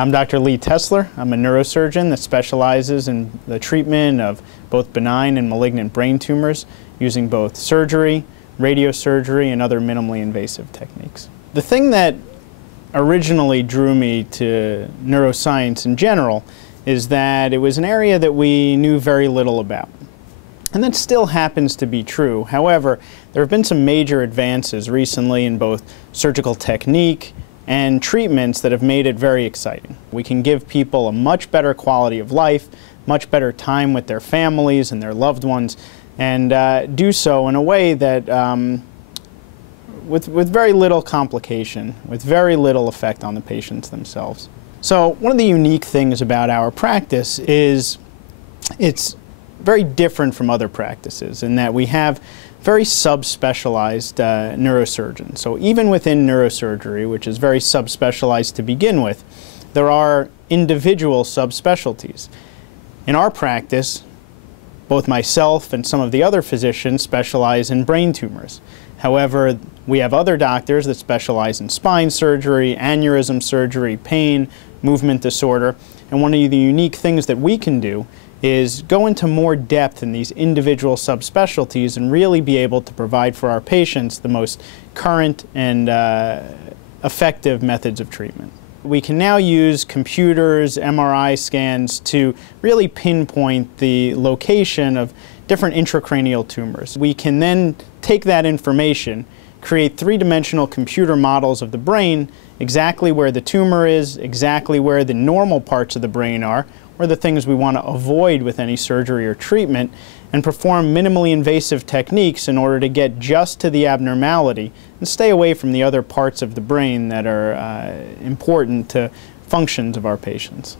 I'm Dr. Lee Tessler. I'm a neurosurgeon that specializes in the treatment of both benign and malignant brain tumors using both surgery, radiosurgery, and other minimally invasive techniques. The thing that originally drew me to neuroscience in general is that it was an area that we knew very little about. And that still happens to be true. However, there have been some major advances recently in both surgical technique and treatments that have made it very exciting. We can give people a much better quality of life, much better time with their families and their loved ones, and do so in a way that with very little complication, with very little effect on the patients themselves. So one of the unique things about our practice is it's very different from other practices in that we have very subspecialized neurosurgeons. So even within neurosurgery, which is very subspecialized to begin with, there are individual subspecialties. In our practice, both myself and some of the other physicians specialize in brain tumors. However, we have other doctors that specialize in spine surgery, aneurysm surgery, pain, movement disorder, and one of the unique things that we can do is go into more depth in these individual subspecialties and really be able to provide for our patients the most current and effective methods of treatment. We can now use computers, MRI scans to really pinpoint the location of different intracranial tumors. We can then take that information, create three-dimensional computer models of the brain, exactly where the tumor is, exactly where the normal parts of the brain are, or the things we want to avoid with any surgery or treatment, and perform minimally invasive techniques in order to get just to the abnormality and stay away from the other parts of the brain that are important to functions of our patients.